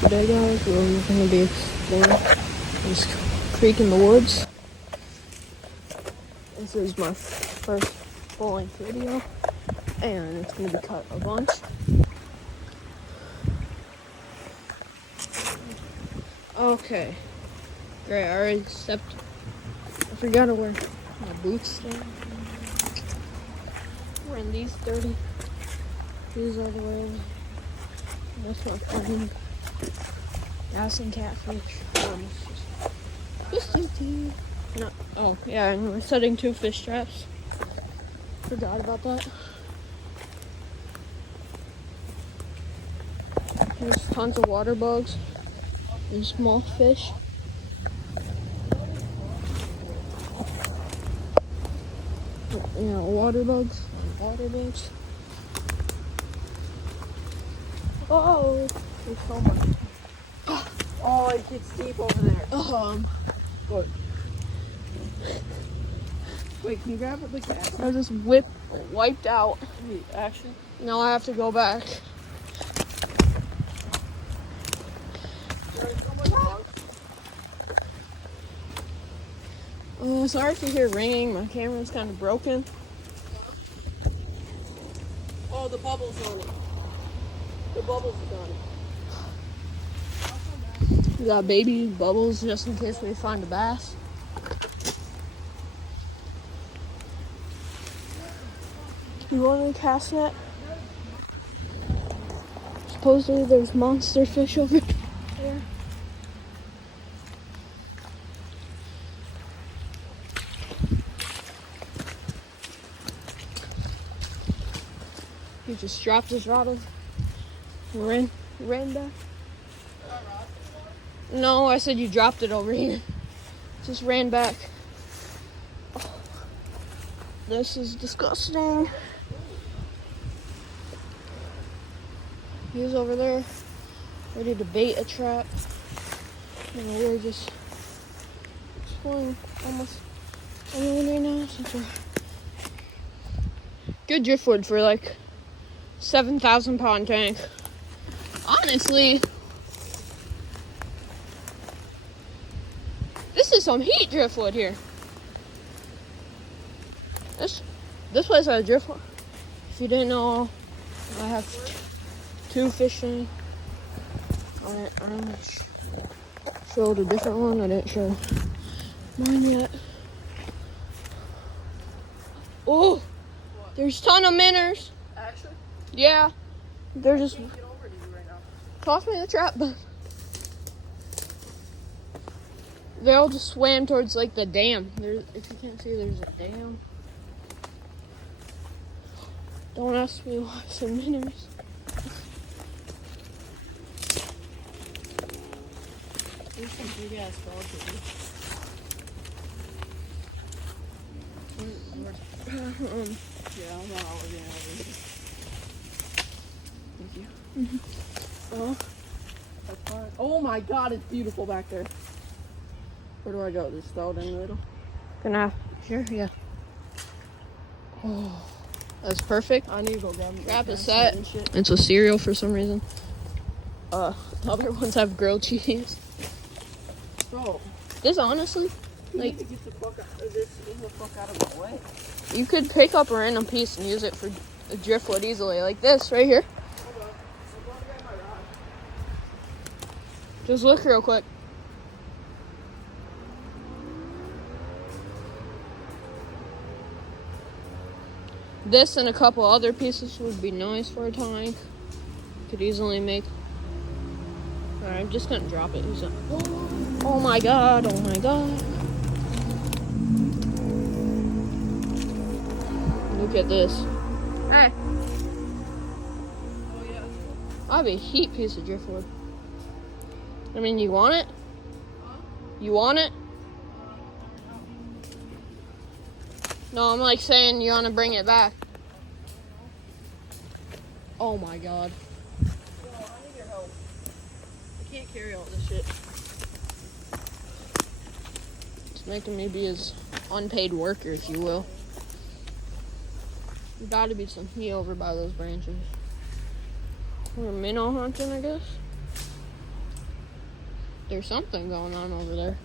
Today guys, we're going to be exploring this creek in the woods. This is my first full-length video, and it's going to be cut a bunch. Okay, great, I already stepped. I forgot to wear my boots today. Wearing these dirty shoes all the way. That's my friend. Bass and catfish. Just easy. No. Oh, yeah, and we're setting 2 fish traps. Forgot about that. There's tons of water bugs and small fish. Yeah, water bugs. Oh, there's so much. Oh, it gets deep over there. What? Wait, can you grab it like that? I just wiped out. Wait, actually? Now I have to go back. Sorry if you hear ringing. My camera's kind of broken. Oh, the bubbles on it. The bubbles is on it. We got baby bubbles just in case we find a bass. You want a cast net? Supposedly there's monster fish over there. He just dropped his rod and ran back. No, I said you dropped it over here. Just ran back. Oh, this is disgusting. He's over there, ready to bait a trap. And we're just exploring almost everyone right now. Since we're good driftwood for like 7,000 pound tank. Honestly, this is some heat driftwood here. This place has driftwood. If you didn't know, I have 2 fishing. I showed a different one. I didn't show mine yet. Oh, there's a ton of minnows. Actually? Yeah, they're just I can't get over to you right now. toss me the trap, but they all just swam towards like the dam. If you can't see, there's a dam. Don't ask me why some minnows. There's some big ass dogs over there. Yeah, I'm not all getting over here. Thank you. That part. Oh my god, it's beautiful back there. Where do I go? Just throw it in the middle? Gonna here, yeah. Oh, that's perfect. I need to go grab Trap is some set. and shit. It's a cereal for some reason. The other ones have grilled cheese. Bro, This honestly, you like, need to get the fuck out of this. Get the fuck out of my way. you could pick up a random piece and use it for a driftwood easily, like this right here. Hold on. I'm going to grab my rod. Just look real quick. This and a couple other pieces would be nice for a tank. Could easily make. Alright, I'm just gonna drop it. Oh my god, oh my god. Look at this. Hey. Oh, yeah. I have a heat piece of driftwood. I mean, you want it? You want it? No, I'm like saying you want to bring it back. Oh my god. Yo, I need your help. I can't carry all this shit. It's making me be his unpaid worker, if you will. There's gotta be some heat over by those branches. We're minnow hunting, I guess. There's something going on over there.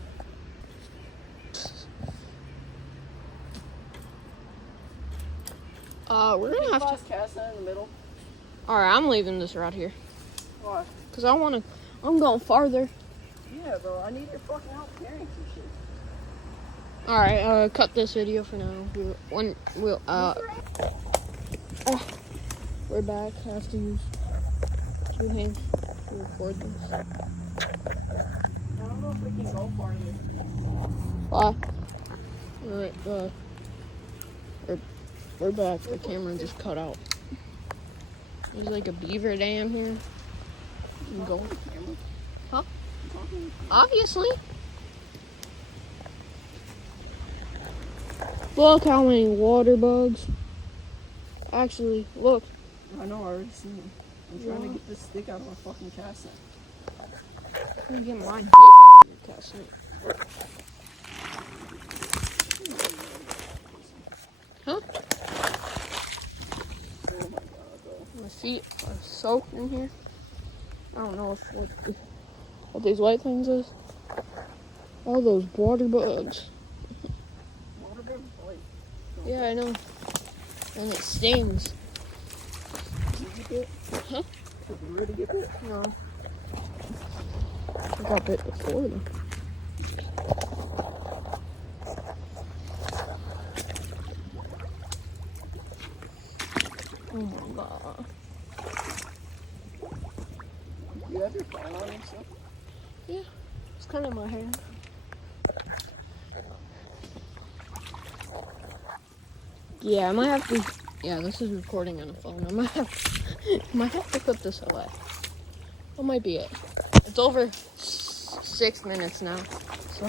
We're gonna have to. Cast in the middle. All right, I'm leaving this right here. Why? Cause I'm going farther. Yeah, bro. I need your fucking help carrying some shit. All right, cut this video for now. We're back. I have to use 2 hands to record this. I don't know if we can go far here. Bye. All right, we're back. The camera just cut out. There's like a beaver dam here. You can go. Huh? Obviously. Look how many water bugs. Actually, look. I know, I already seen them. I'm trying to get this stick out of my fucking cast net. I'm getting my dick out of your cast net. Huh? Oh my god, bro. My feet are soaked in here. I don't know what these white things is. All those water bugs. Water bug bite. Yeah, I know. And it stings. Did you get bit? Huh? Did you really get bit? No. I got bit before though. Oh my god. You have your phone on and stuff? Yeah. It's kind of in my hand. Yeah, I might have to. Yeah, this is recording on a phone. I might have to put this away. That might be it. It's over 6 minutes now. So,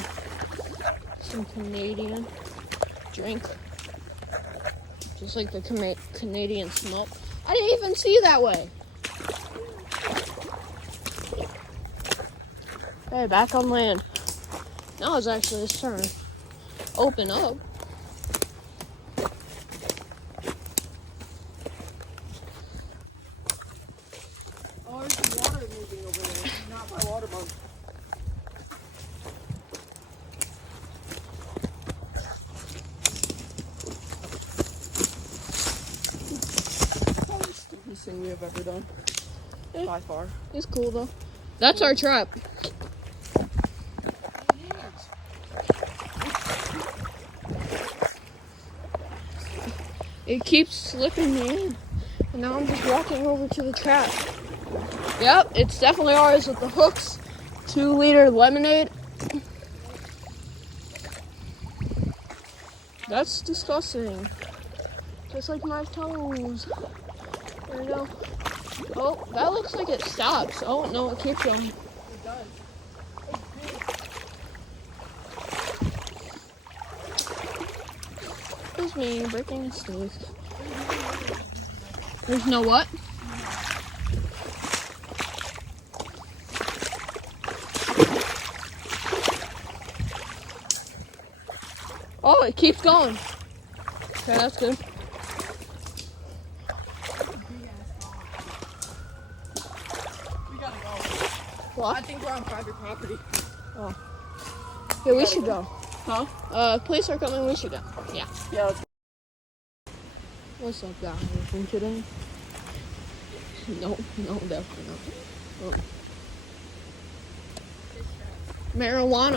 some Canadian drink. Just like the Canadian smoke. I didn't even see that way. Hey, back on land. Now it's actually his turn. Open up. Oh, there's some water moving over there. Not my water bug. Probably the stupidest thing we have ever done. By far. It's cool though. That's our trap. It keeps slipping me in. And now I'm just walking over to the trap. Yep, it's definitely ours with the hooks. 2-liter lemonade. That's disgusting. Just like my toes. There we go. Oh, that looks like it stops. Oh, no, it keeps going. It does. It's me breaking stick. There's no what? Oh, it keeps going. Okay, that's good. We gotta go. What? I think we're on private property. Yeah, we should go. Huh? Police are coming, we should go. Yeah. Yeah, let's go. What's up, guys? Anything today? No, definitely not. Oh. Marijuana.